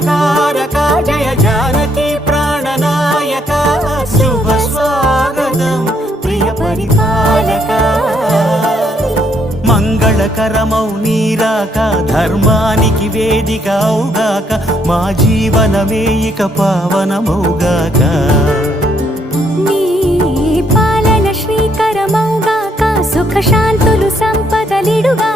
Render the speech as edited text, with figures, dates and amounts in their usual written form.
మంగళకారక జయ జానకి ప్రాణనాయక శుభ స్వాగతం ప్రియ పరిపాలక మంగళకరమౌ నీరాక ధర్మానికి వేదిక అవుగాక మా జీవనమే ఇక పావనమౌగాక నీ పాలన శ్రీకరమౌగాక సుఖ శాంతులు సంపదలిడుగా